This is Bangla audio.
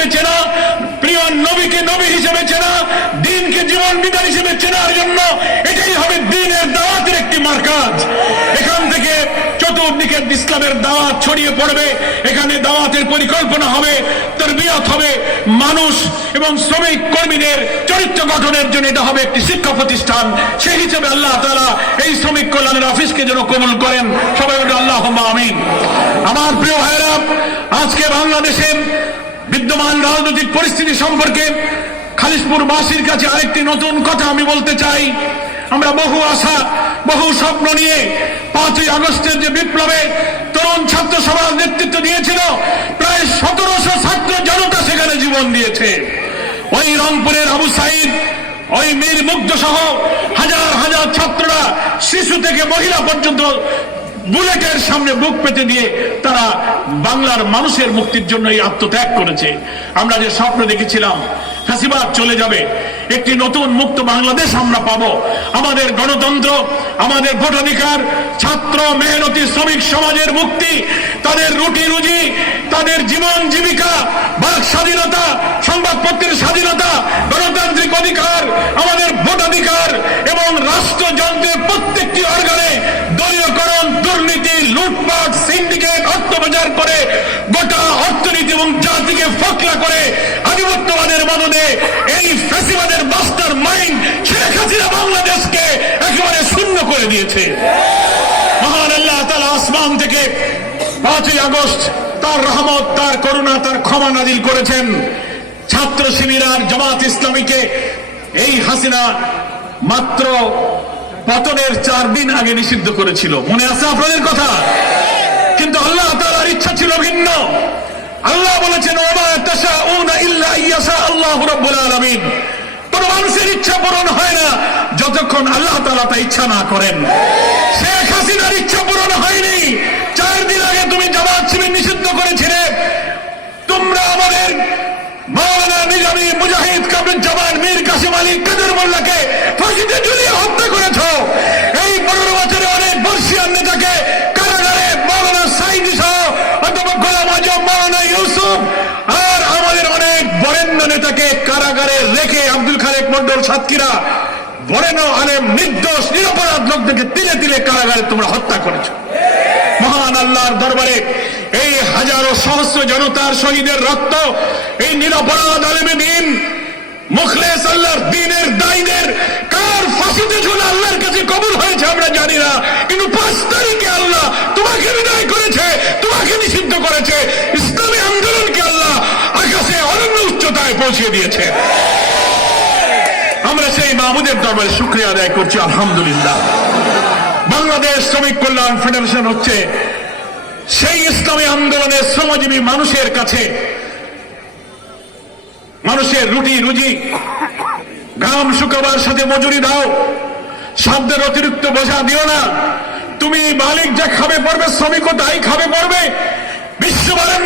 হিসেবে চেনা, প্রিয় নবীকে নবী হিসেবে চেনা, দ্বীনকে জীবন বিধান হিসেবে চেনার জন্য এটাই হবে দ্বীনের দাওয়াতের একটি মারকাজ। এখান থেকে চতুর্দিকে ইসলামের দাওয়াত ছড়িয়ে পড়বে। এখানে দাওয়াতের পরিকল্পনা হবে, তারবিয়ত হবে, মানুষ এবং শ্রমিক কর্মীদের চরিত্র গঠনের জন্য এটা হবে একটি শিক্ষা প্রতিষ্ঠান। সেই হিসেবে আল্লাহ তাআলা এই শ্রমিক কল্যাণের অফিসকে যেন কবুল করেন। সবাই বলি আল্লাহুম্মা আমিন। আমার প্রিয় ভাইরা, আজকে বাংলাদেশের বিদ্যমান রাজনৈতিক পরিস্থিতি সম্পর্কে খালিশপুরবাসীর কাছে আরেকটি নতুন কথা আমি বলতে চাই। আমরা বহু আশা, বহু স্বপ্ন নিয়ে 5ই আগস্টের যে বিপ্লবে তরুণ ছাত্র সমাজ নেতৃত্ব দিয়েছিল, প্রায় 1700 ছাত্র জনতা সেখানে জীবন দিয়েছে। ওই রংপুরের আবু সাইদ, ওই মীর মুগ্ধ সহ হাজার হাজার ছাত্ররা, শিশু থেকে মহিলা পর্যন্ত বুলেটের সামনে বুক পেতে দিয়ে তারা বাংলার মানুষের মুক্তির জন্য এই আত্মত্যাগ করেছে। আমরা যে স্বপ্ন দেখেছিলাম ফ্যাসিবাদ চলে যাবে, একটি নতুন মুক্ত বাংলাদেশ আমরা পাবো, আমাদের গণতন্ত্র, আমাদের ভোটাধিকার, ছাত্র মেহনতি শ্রমিক সমাজের মুক্তি, তাদের রুটি রুজি, তাদের জীবন জীবিকা, বাক স্বাধীনতা, সংবাদপত্রের স্বাধীনতা, গণতান্ত্রিক অধিকার, আমাদের ভোটাধিকার এবং রাষ্ট্রযন্ত্রের প্রত্যেকটি অর্গানে দলীয়করণ, দুর্নীতি, লুটপাট, সিন্ডিকেট, অর্থপাচার করে গোটা অর্থনীতি এবং জাতিকে ফকলা করে আধিপত্যবাদের মদদে এই ফ্যাসিবাদের মাস্টার মাইন্ড শেখ হাসিনা বাংলাদেশকে একেবারে শূন্য করে দিয়েছে। মহান আল্লাহ তাআলা আসমান থেকে 5ই আগস্ট তার রহমত, তার করুণা, তার ক্ষমা নাজিল করেছেন। ছাত্র শিবির আর জামাত ইসলামীকে এই হাসিনা মাত্র পতনের 4 দিন আগে নিষিদ্ধ করেছিল, মনে আছে আপনাদের কথা? কিন্তু আল্লাহ তাআলার ইচ্ছা ছিল ভিন্ন। আল্লাহ বলেছেন ওয়া মা তাশাউনা ইল্লা ইয়াশা আল্লাহু রাব্বুল আলামিন। কোন মানুষের ইচ্ছা পূরণ হয় না যতক্ষণ আল্লাহ তাআলা তা ইচ্ছা না করেন। শেখ হাসিনার ইচ্ছা পূরণ হয়নি। 4 দিন আগে তুমি জামাত শিবির নিষিদ্ধ করেছিলে, তোমরা আমাদের মাওলানা নিজামী, মুজাহিদ, কামরুজ্জামান, মীর কাসিম আলী, কাদের মোল্লাকে ফাঁসিতে ঝুলিয়ে হত্যা করেছো। এই 15 বছরে অনেক বর্ষিয়ান নেতাকে কারাগারে, মাওলানা সাইদি সহ অধ্যাপক গোলাম আজম, মাওলানা ইউসুফ আর আমাদের অনেক বরেণ্য নেতাকে কারাগারে রেখে, আব্দুল খালেক মন্ডল, সাতক্ষীরা, বরেণ্য আলেম, নির্দোষ নিরপরাধ লোকদেরকে তিলে তিলে কারাগারে তোমরা হত্যা করেছো। মহান আল্লাহর দরবারে এই হাজারো সহস্র জনতার শহীদের রক্ত, এই নিরপরাধ আলেমে দ্বীন, মুখলেস আল্লাহর দ্বীনের দায়ীদের কার ফাঁসিতে ঝুলা আল্লাহর কাছে কবুল হয়েছে আমরা জানি না, কিন্তু 5 তারিখে আল্লাহ তোমাকে বিদায় করেছে, তোমাকে নিষিদ্ধ করেছে। ইসলামী আন্দোলনকে আল্লাহ আকাশে অনন্য উচ্চতায় পৌঁছে দিয়েছে। আমরা সেই মাহমুদের দরবারে শুকরিয়া আদায় করছি, আলহামদুলিল্লাহ। বাংলাদেশ শ্রমিক কল্যাণ ফেডারেশন হচ্ছে সেই ইসলামী আন্দোলনের শ্রমজীবী মানুষের কাছে মানুষের রুটি রুজি, ঘাম শুকাবার সাথে মজুরি দাও, সাধ্যের অতিরিক্ত বোঝা দিও না। তুমি মালিক যা খাবে পড়বে, শ্রমিকও তাই খাবে পড়বে। বিশ্ববারের